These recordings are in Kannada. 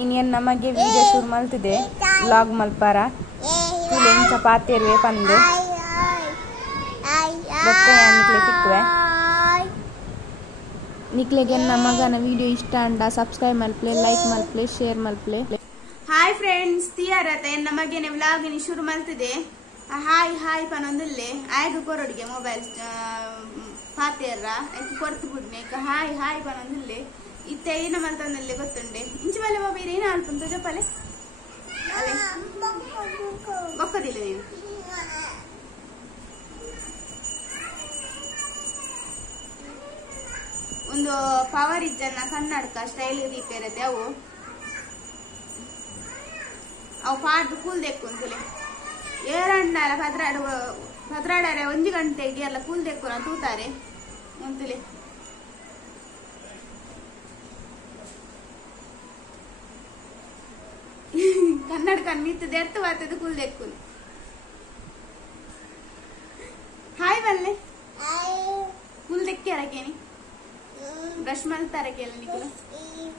ಇನ್ನೇನು ನಮಗೆ ವಿಡಿಯೋ ಶುರು ಮಾಡ್ತಿದೆ ವ್ಲಾಗ್ ಮಲ್ಪಾರ ತುಲೆನ್ ಚಪಾತಿ ಇರುವೆ ಪಂದು ಬೊಕ್ಕ ನಿಕ್ಲೆ ತಿಕ್ಕುವೆ ನಿಕ್ಲೆಗೆ ನಮಗನ ವಿಡಿಯೋ ಇಷ್ಟ ಅಂಡ ಸಬ್ಸ್ಕ್ರೈಬ್ ಮಲ್ಪ್ಲೆ ಲೈಕ್ ಮಲ್ಪ್ಲೆ ಶೇರ್ ಮಲ್ಪ್ಲೆ ಹಾಯ್ ಫ್ರೆಂಡ್ಸ್ ತಿಯಾರತೆ ನಮಗೇನೆ ವ್ಲಾಗ್ ನಿ ಶುರು ಮಾಡ್ತಿದೆ ಹಾಯ್ ಹಾಯ್ ಪನೊಂದಿಲ್ಲೆ ಆಯ್ದು ಕೊರಡಿಗೆ ಮೊಬೈಲ್ ಪಾತೆರ್ರ ಐದು ಕೊರ್ತು ಬಿಡ್ನೆ ಹಾಯ್ ಹಾಯ್ ಪನೊಂದಿಲ್ಲೆ ಇತ್ತೆ ಏನ ಮಲ್ತಂದಲ್ಲೇ ಗೊತ್ತುಂಡೆ ಇಂಚಿ ಬಲ್ಲೆ ಬಾಬೀರ್ ಏನ ಅಲ್ಪಂತ ಜಪ್ಪಲೆ ಅಲೆ ಬೊಕ್ಕದಿಲ್ಲ ನೀನು ಒಂದು ಪವರ್ ಇಜ್ಜನ್ನ ಕನ್ನಡಕ ಸ್ಟೈಲ್ ರೀಪೇರತೆ ಅವು ಪಾಡ್ದು ಕೂಲ್ ದೆಕ್ಕುಂತುಲೆ ಏರಂಡಾರ ಭದ್ರಾಡಾರೆ 1 ಗಂಟೆಗೆ ಎಲ್ಲ ಕೂಲ್ ದೆಕ್ಕುನ ತೂತಾರೆ ಅಂತುಲೆ ಕನ್ನಡಕ ಮಿತ್ತದ ಎತ್ತು ಬಾತದ ಕೂಲ್ ದೆಕ್ಕುನು ಹಾಯ್ ಬಲ್ಲೆ ಕೂಲ್ ದೆಕ್ಕ್ಯಾರಕೇನಿ ಬ್ರಷ್ ಮಲ್ತಾರ ಕೇಳ ನಿಕುಲು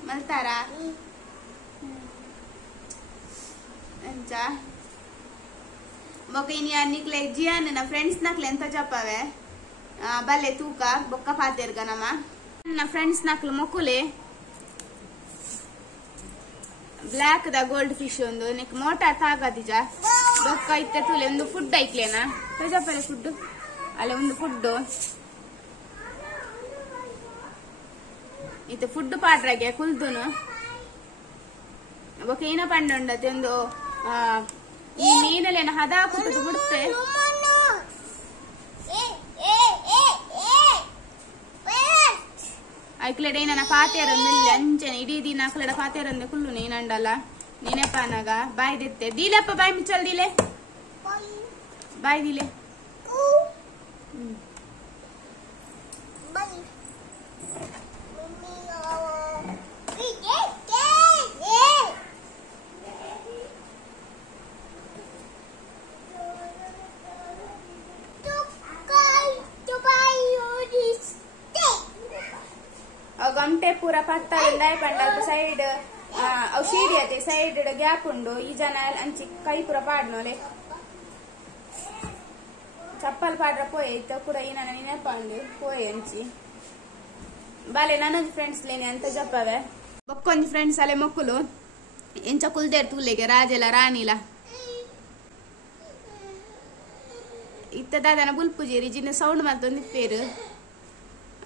ಮಲ್ತಾರ ಅಂಚ ಬೊಕ್ಕ ಇನ್ ಯಾರ್ ನಿಕ್ಲೆ ಜಿಯಾನ್ ನ ಫ್ರೆಂಡ್ಸ್ ನಕ್ಲೆ ಎಂತ ಜಪ್ಪವೆ ಬಲ್ಲೆ ತೂಕ ಬೊಕ್ಕ ಪಾತೆರ್ಗ ನಮ ನನ್ನ ಫ್ರೆಂಡ್ಸ್ ನಕ್ಲು ಮೊಕುಲೆ ಬ್ಲಾಕ್ ದ ಗೋಲ್ಡ್ ಫಿಶ್ ಒಂದು ನಿಕ್ ಮೋಟಾರ್ ತಾಗದಿಜ ಬೊಕ್ಕ ಇತ್ತೆ ತುಲೆ ಒಂದು ಫುಡ್ ಐಕ್ಲೇನಾ ತಜಪ್ಪಲೆ ಫುಡ್ ಅಲ್ಲ ಒಂದು ಫುಡ್ ಇದು ಫುಡ್ ಪಾಡ್ರಾಗೆ ಕುಲ್ದುನು ಬೊಕ್ಕ ಏನ ಪಂಡುಂಡತೆ ಒಂದು ಈ ಮೀನಲ್ಲೇನ ಹದ ಕುಟ್ಟದು ಬಿಡುತ್ತೆ ಐಕ್ಲೆಡೆ ನನ್ನ ಪಾತೆರೊಂದಿಲ್ಲ ಅಂಚನೆ ಇಡೀ ದಿನ ಅಕ್ಲೆಡ ಪಾತೆರೊಂದೆ ಕುಲ್ಲು ನೀನಂಡಲ್ಲ ನೆನಪನಾಗ ಬಾಯ್ ದಿತ್ತೆ ದೀಲಪ್ಪ ಬಾಯ್ ಮುಚ್ಚಲ್ ದಿಲೆ ಬಾಯ್ ದಿಲೆ ಗಂಟೆ ಪೂರ ಪತ್ತಾಲಿಂದ ಪಂಡ ಸೈಡ್ ಅವು ಶೀಡಿ ಅತೆ ಸೈಡ್ ಗ್ಯಾಪ್ ಉಂಡು ಈ ಜನ ಅಂಚಿ ಕೈ ಪೂರ ಪಾಡ್ನೋಲೆ ಚಪ್ಪಲ್ ಪಾಡ್ರ ಪೋಯೆ ಇತ್ತ ಕೂಡ ಈ ನನ್ನ ನೆನಪಂಡು ಪೋಯೆ ಅಂಚಿ ಬಾಲೆ ನನ್ನೊಂದು ಫ್ರೆಂಡ್ಸ್ ಲೇನೆ ಅಂತ ಜಪ್ಪವೆ ಬೊಕ್ಕೊಂದು ಫ್ರೆಂಡ್ಸ್ ಅಲೆ ಮೊಕ್ಕುಲು ಎಂಚ ಕುಲ್ದೇರ್ ತೂಲೆಗೆ ರಾಜೆಲ ರಾಣಿಲ ಇತ್ತ ದಾದನ ಬುಲ್ಪುಜೇರಿ ಜಿನ್ನ ಸೌಂಡ್ ಮಾಡ್ತೊಂದು ಪೇರು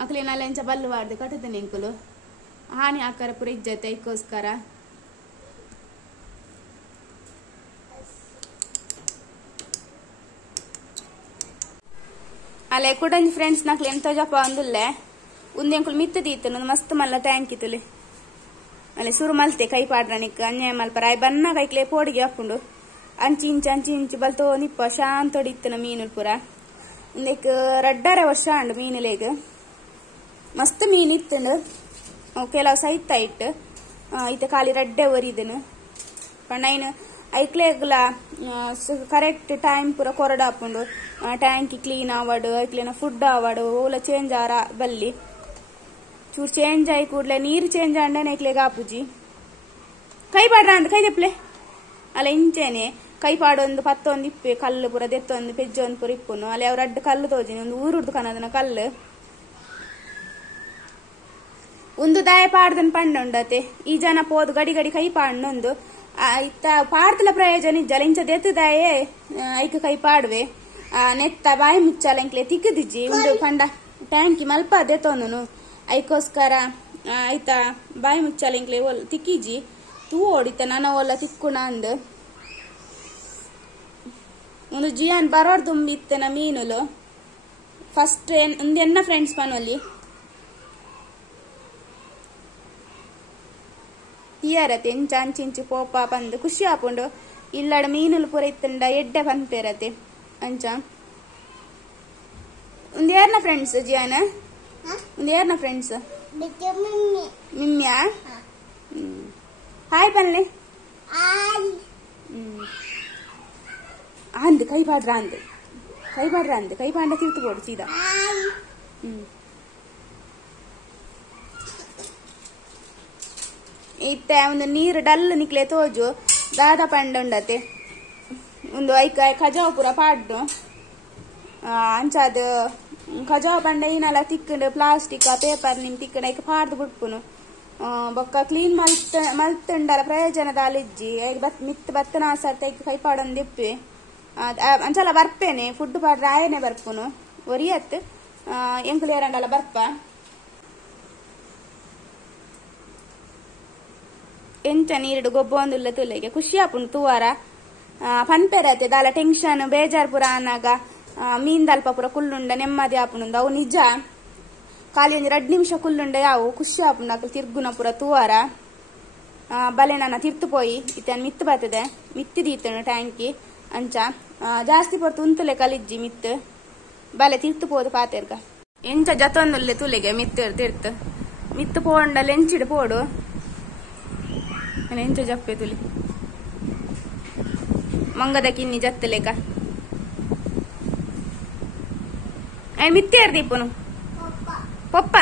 ಅಕ್ಲೇನಲ್ಲ ಎಂಚ ಬಲ್ಲು ಬಾರ್ದು ಕಟ್ಟುತ್ತಾನೆ ಎಂಕುಲು ಹಾನಿ ಆಕಾರ ಪೂರ ಇಜ್ಜತೆ ಐಕೋಸ್ಕರ ಅಲ್ಲೇ ಕುಡಂಜಿ ಫ್ರೆಂಡ್ಸ್ ನಕ್ಲೆ ಎಂತ ಜಪ ಅಂದುಲ್ಲೆ ಉಂದಿ ಅಂಕುಲ್ ಮಿತ್ತದೀತು ಮಸ್ತ್ ಮಲ್ಲ ಟ್ಯಾಂಕ್ ಇತ್ತುಲೆ ಅಲ್ಲೇ ಸುರು ಮಲ್ತೆ ಕೈ ಪಾಡ್ರನಿಕ್ ಅನ್ಯಾಯ ಮಲ್ಪರ ಆಯ್ ಬನ್ನ ಕೈಕ್ಲೆ ಪೋಡಿಗೆ ಹಾಕೊಂಡು ಅಂಚಿ ಇಂಚು ಬಲ್ತೋ ನಿಪ್ಪ ಶಾಂತೊಡಿತ್ತನ ಮೀನುಲ್ ಪೂರ ಒಂದಕ್ಕೆ 2.5 ವರ್ಷ ಅಂಡು ಮೀನುಲೇಗ ಮಸ್ತ್ ಮೀನ್ ಇತ್ತಂಡು ಕೆಲವು ಸಹಿತ ಇಟ್ಟು ಇತ್ತ ಖಾಲಿ ರಡ್ಡೆ ಒರಿದನು ಪಣ್ಣೈನು ಐಕ್ಲೆಗ್ಲ ಕರೆಕ್ಟ್ ಟೈಮ್ ಪೂರ ಕೊರಡ ಹಾಕೊಂಡು ಟ್ಯಾಂಕಿ ಕ್ಲೀನ್ ಆವಾಡು ಐಕ್ಲೇನ ಫುಡ್ ಆವಾಡು ಓಲ ಚೇಂಜ್ ಆರ ಬಲ್ಲಿ ಚೂರು ಚೇಂಜ್ ಆಗಿ ಕೂಡ್ಲೆ ನೀರು ಚೇಂಜ್ ಆಂಡೇನೆ ಐಕ್ಲೆಗೆ ಆಪುಜಿ ಕೈ ಪಾಡ್ರ ಅಂದ್ ಕೈ ದೆಪ್ಲೆ ಅಲ್ಲ ಇಂಚೇನೆ ಕೈ ಪಾಡೊಂದು ಪತ್ತೊಂದು ಇಪ್ಪೆ ಕಲ್ಲು ಪೂರ ದೆತ್ತೊಂದು ಪೆಜ್ಜೊಂದು ಪೂರ ಇಪ್ಪುನು ಅಲ್ಲಿ ಅವ್ರ ಅಡ್ಡ ಕಲ್ಲು ತೋಜಿನಿ ಒಂದು ಊರುಡ್ದು ಕನದನ ಕಲ್ಲು ಒಂದು ದಾಯ ಪಾಡ್ದನ್ ಪಂಡುಂಡತೆ ಈ ಜನ ಪೋದು ಗಡಿ ಗಡಿ ಕೈ ಪಾಡ್ನೊಂದು ಇತ್ತ ಪಾಡ್ತಲ ಪ್ರಯೋಜನ ಇಜ್ಜಲ ಇಂಚ ದೆತ್ತು ದಾಯೆ ಐಕ ಕೈ ಪಾಡುವೆ ನೆತ್ತ ಬಾಯಿ ಮುಚ್ಚಲ ಇಂಕ್ಲೆ ತಿಕ್ಕದಿಜ್ಜಿ ಒಂದು ಪಂಡ ಟ್ಯಾಂಕಿ ಮಲ್ಪ ದೆತ್ತೊಂದನು ಐಕೋಸ್ಕರ ಆಯ್ತಾ ಬಾಯಿ ಮುಚ್ಚಲ ಇಂಕ್ಲೆ ತಿಕ್ಕಿಜಿ ತೂ ಓಡಿತ ನನ್ನ ಒಲ್ಲ ತಿಕ್ಕುಣ ಅಂದು ಒಂದು ಜಿಯಾನ್ ಬರೋಡ್ ತುಂಬಿ ಇತ್ತನ ಮೀನುಲು ಫಸ್ಟ್ ಒಂದು ಎನ್ನ ಫ್ರೆಂಡ್ಸ್ ಪನೊಲ್ಲಿ ತೀಯರತೆ ಎಂಚ ಅಂಚಿಂಚು ಪೋಪ ಬಂದು ಖುಷಿ ಆಪುಂಡು ಇಲ್ಲಡ ಮೀನುಲು ಪೂರ ಇತ್ತಂಡ ಎಡ್ಡೆ ಪಂಪೇರತೆ ಅಂಚ ಒಂದು ಯಾರನ ಫ್ರೆಂಡ್ಸ್ ಜಿಯಾನ ಒಂದು ಯಾರನ ಫ್ರೆಂಡ್ಸ್ ಮಿಮ್ಯಾ ಹಾಯ್ ಬನ್ನಿ ಅಂದ್ ಕೈ ಪಾಡ್ರ ಅಂದ್ ಕೈ ಪಾಂಡ ತಿರ್ತು ಕೊಡು ಸೀದಾ ಇತ್ತೆ ಒಂದು ನೀರು ಡಲ್ ನಿಕ್ಲೆ ತೋಜು ದಾದ ಪಂಡ ಉಂಡತೆ ಒಂದು ಐಕ ಖಜಾವ್ ಪೂರ ಪಾಡ್ದು ಅಂಚಾದ ಖಜಾವ್ ಪಂಡ ಏನಲ್ಲ ತಿಕ್ಕಂಡು ಪ್ಲಾಸ್ಟಿಕ್ ಪೇಪರ್ ನಿಮ್ ತಿಕ್ಕಂಡು ಐಕ ಪಾಡ್ದು ಬಿಟ್ಪುನು ಬೊಕ್ಕ ಕ್ಲೀನ್ ಮಲ್ತಂಡರ ಪ್ರಯೋಜನದ ಅಲಿಜ್ಜಿ ಮಿತ್ ಬತ್ತನ ಸರ್ತ ಐಕ ಕೈ ಪಾಡೊಂದು ದಿಪ್ಪಿ ಅಂಚಲ ಬರ್ಪೇನೆ ಫುಡ್ ಪಾಡ್ರೆ ಆಯನೆ ಬರ್ಪುನು ಒರಿಯತ್ ಎಂಕುಲು ಎರಡಲ್ಲ ಬರ್ಪ ಎಂಚ ನೀರುಡು ಗೊಬ್ಬ ಒಂದುಲ್ಲ ತುಲೆಗೆ ಖುಷಿ ಆಪುಂಡು ತೂವಾರ ಪನ್ಪೆರತೆ ದಾಲ ಟೆನ್ಷನ್ ಬೇಜಾರ್ ಪುರ ಅನ್ನಾಗ ಮೀನ್ ದಲ್ಪ ಪುರ ಕುಲ್ಲುಂಡ ನೆಮ್ಮದಿ ಆಪುಂಡು ಅವು ನಿಜ ಖಾಲಿ ಒಂದು 2 ನಿಮಿಷ ಕುಲ್ಲುಂಡ ಯಾವು ಖುಷಿ ಆಪುಂಡು ಅಕ್ಲು ತಿರ್ಗುನ ಪುರ ತೂವಾರ ಬಲೆ ನನ್ನ ತಿರ್ತು ಪೋಯಿ ಇತ್ತನ್ ಮಿತ್ತು ಬರ್ತದೆ ಮಿತ್ತಿದೀತನು ಟ್ಯಾಂಕಿ ಅಂಚ ಜಾಸ್ತಿ ಪೊರ್ತು ಉಂತುಲೆ ಕಲಿಜ್ಜಿ ಮಿತ್ತು ಬಲೆ ತಿರ್ತು ಪೋದು ಪಾತೆರ್ಗ ಎಂಚ ಜತೊಂದುಲ್ಲೆ ತುಲೆಗೆ ಮಿತ್ತು ತಿರ್ತು ಮಿತ್ತು ಪೋಂಡಲ್ಲ ಎಂಚಿಡು ಪೋಡು ಎಂಚ ಜಪ್ಪೆ ತುಲಿ ಮಂಗದ ಕಿನ್ನಿ ಜತ್ತಲೆಕ ಮಿತ್ತೇರ್ ದೀಪನು ಪಪ್ಪ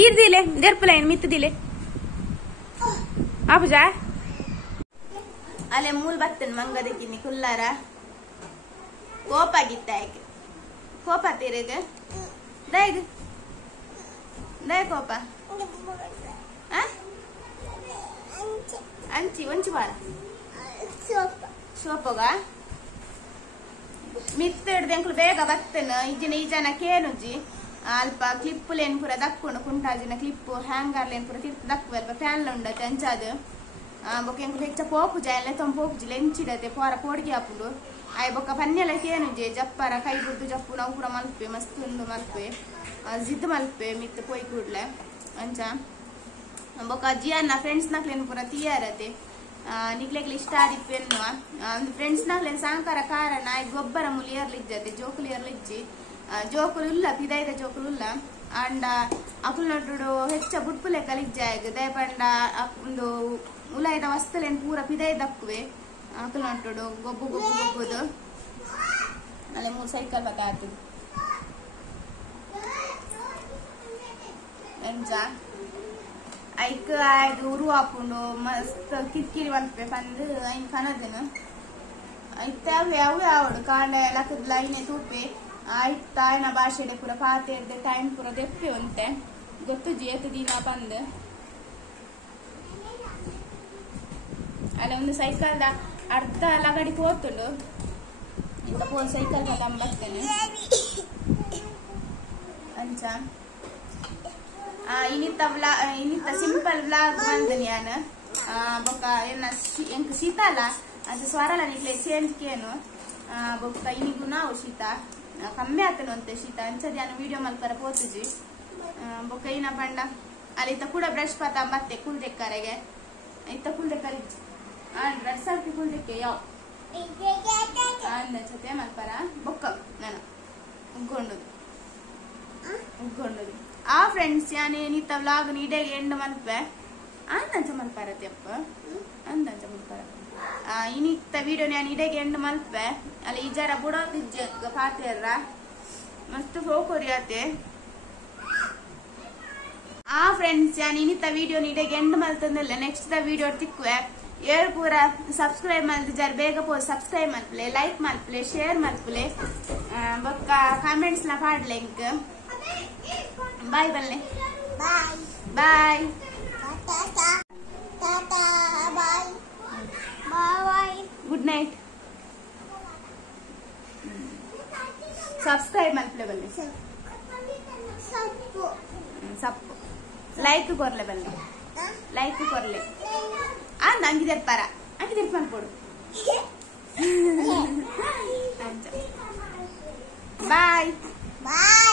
ಈರ್ದಿಲೆ ಜರ್ಪಲ ಮಿತ್ತದಿಲೆ ಆಪುಜಾ ಅಲೆ ಮೂಲ್ ಬತ್ತನ್ ಮಂಗದ ಕಿನ್ನಿ ಕುಲ್ಲಾರ ಕೋಪ ಗಿತ್ತಾಯ್ಕೆ ಕೋಪ ತಿರುಗ ದೈಗ ದಯ ಕೋಪ ಅಂಚಿ ಒಂಚಿ ಬಾಳ ಸೋಪಗ ಮಿತ್ತಿಡ್ದು ಎಂಕ್ಲು ಬೇಗ ಬತ್ತನ ಈ ಜನ ಕೇನುಜ್ಜಿ ಅಲ್ಪ ಕ್ಲಿಪ್ಪುಲೇನ್ ಪೂರ ದಕ್ಕೊಂಡು ಕುಂಟಾಜಿನ ಕ್ಲಿಪ್ಪು ಹ್ಯಾಂಗರ್ಲೇನ್ ಪೂರ ತಿರ್ತು ದಕ್ಕು ಅಲ್ಪ ಫ್ಯಾನ್ಲ ಉಂಡತೆ ಅಂಚಾದು ಬೊಕ್ಕ ಎಂಕ್ಲು ಹೆಚ್ಚ ಪೋಪುಜ ಎಲ್ಲ ತೊಂದು ಪೋಪುಜಿ ಲೆಂಚಿಡತೆ ಪೋರ ಪೋಡಿಗೆ ಹಾಪುಂಡು ಆಯ್ ಬೊಕ್ಕ ಪನ್ನೆಲ್ಲ ಕೇನುಜೆ ಜಪ್ಪರ ಕೈ ಬುಡ್ದು ಜಪ್ಪು ನಾವು ಪೂರ ಮಲ್ಪೆ ಮಸ್ತ್ ಉಂಡು ಮಲ್ಪೆ ಜಿದ್ ಮಲ್ಪೆ ಮಿತ್ತು ಪೋಯ್ ಕೂಡ್ಲೆ ಅಂಚ ಬೊಕ್ಕ ಜಿಯನ್ನ ಫ್ರೆಂಡ್ಸ್ ನಕ್ಲೇನು ಪೂರ ತೀಯಾರತೆ ನಿಕ್ಲೆಗ್ಲಿ ಇಷ್ಟ ಆದಿಪ್ಪು ಎನ್ನುವ ಒಂದು ಫ್ರೆಂಡ್ಸ್ ನಕ್ಲೇನು ಸಾಂಕಾರ ಕಾರಣ ಗೊಬ್ಬರ ಮುಲಿ ಇರ್ಲಿಜ್ಜತೆ ಜೋಕುಲು ಇರ್ಲಿಜ್ಜಿ ಜೋಕುಲು ಇಲ್ಲ ಪಿದೈದ ಜೋಕುಲು ಇಲ್ಲ ಅಂಡ ಅಕುಲ್ ನಡುಡು ಹೆಚ್ಚ ಬುಟ್ಪುಲೆ ಕಲಿಜ್ಜಾಯ್ ದಯಪಂಡ ಒಂದು ಉಲಾಯ್ದ ವಸ್ತುಲೇನು ಪೂರ ಪಿದೈದಕ್ಕುವೆ ಅಕುಲ್ ನಡುಡು ಗೊಬ್ಬು ಗೊಬ್ಬು ಗೊಬ್ಬುದು ಅಲ್ಲೇ 3 ಸೈಕಲ್ ಬತ್ತ ಆತು ಎಂಜ ಐಕ್ ಆಯ್ದು ಉರು ಹಾಕೊಂಡು ಮಸ್ತ್ ಕಿರಿಕಿರಿ ಬಂದ್ಪೆ ಬಂದು ಐನ್ ಕನದನು ಐತೆ ಅವು ಯಾವಡು ಕಾಂಡ ಲಕ್ಕದ ಲೈನೆ ತೂಪೆ ಆಯ್ತು ಆಯ್ನ ಭಾಷೆಡೆ ಪೂರ ಪಾತೆ ಇರ್ದೆ ಟೈಮ್ ಪೂರ ದೆಪ್ಪೆ ಒಂತೆ ಗೊತ್ತು ಜೇತು ದಿನ ಬಂದು ಅಲ್ಲ ಒಂದು ಸೈಕಲ್ದ ಅರ್ಧ ಲಗಡಿ ಹೋತುಂಡು ಇಂತ ಪೋ ಸೈಕಲ್ ಮೇಲೆ ಬರ್ತೇನೆ ಅಂಚ ಇನ್ನಿತ್ತ ಸಿಂಪಲ್ ವ್ಲಾಗ್ ಬಂದನಿ ನಾನು ಬೊಕ್ಕ ಎಂಕ್ ಶೀತ ಅಲ್ಲ ಅದು ಸ್ವರಲ ನಿಕ್ಲೆ ಚೇಂಜ್ ಕೇನು ಬೊಕ್ಕ ಇನಿಗೂ ನಾವು ಶೀತ ಕಮ್ಮಿ ಆತನು ಅಂತೆ ಶೀತ ಅಂಚದ ನಾನು ವಿಡಿಯೋ ಮಲ್ಪರ ಪೋತುಜಿ ಬೊಕ್ಕ ಇನ ಪಂಡ ಅಲ್ಲಿ ಇತ್ತ ಕೂಡ ಬ್ರಷ್ ಪಾತ ಮತ್ತೆ ಕುಲ್ದೆಕ್ಕರೆಗೆ ಇತ್ತ ಕುಲ್ದೆಕ್ಕರಿಜ್ಜಿ ಬ್ರಷ್ ಸರ್ತಿ ಕುಲ್ದೆಕ್ಕೆ ಯಾವ ಅಂದಚತೆ ಮಲ್ಪರ ಬೊಕ್ಕ ನಾನು ಉಗ್ಗೊಂಡುದು ಆ ಫ್ರೆಂಡ್ಸ್ ಯಾನೇ ನೀತ ವ್ಲಾಗ್ ನೀಡೆಗೆ ಎಂಡ್ ಮಲ್ಪೆ ಅಂದಂಚ ಮಲ್ಪಾರತ್ಯಪ್ಪ ಅಂದಂಚ ಮಲ್ಪಾರ ಇನ್ನಿತ್ತ ವಿಡಿಯೋ ನಾನು ಇಡೆಗೆ ಎಂಡ್ ಮಲ್ಪೆ ಅಲ್ಲಿ ಈಜಾರ ಬುಡೋದಿಜ್ಜೆ ಪಾತೆರ್ರ ಮಸ್ತ್ ಹೋಕೊರಿಯತೆ ಆ ಫ್ರೆಂಡ್ಸ್ ಯಾನ್ ಇನ್ನಿತ್ತ ವಿಡಿಯೋ ನೀಡೆಗೆ ಎಂಡ್ ಮಲ್ತಂದಲ್ಲ ನೆಕ್ಸ್ಟ್ ದ ವಿಡಿಯೋ ತಿಕ್ಕುವೆ ಏಳು ಪೂರ ಸಬ್ಸ್ಕ್ರೈಬ್ ಮಲ್ತು ಜರ ಬೇಗ ಪೋ ಸಬ್ಸ್ಕ್ರೈಬ್ ಮಲ್ಪಲೆ ಲೈಕ್ ಮಲ್ಪಲೆ ಶೇರ್ ಮಲ್ಪಲೆ ಬೊಕ್ಕ ಕಾಮೆಂಟ್ಸ್ ನ ಪಾಡ್ಲೆ ಇಂಕ್ ಬಾಯ್ ಬಲ್ಲೆ ಬಾಯ್ ಗುಡ್ ನೈಟ್ ಸಬ್ಸ್ಕ್ರೈಬ್ ಮಲ್ಪಲೆ ಬಲ್ಲೆ ಸಪ್ಪು ಲೈಕ್ ಕೊರ್ಲೆ ಬಲ್ಲೆ ಲೈಕ್ ಕೊರ್ಲೆ ಅಂದ ಅಂಗಿದೆರ್ಪಾರ ಅಂಗಿದೆರ್ಪ ಅನ್ಕೊಡು ಬಾಯ್ ಬಾಯ್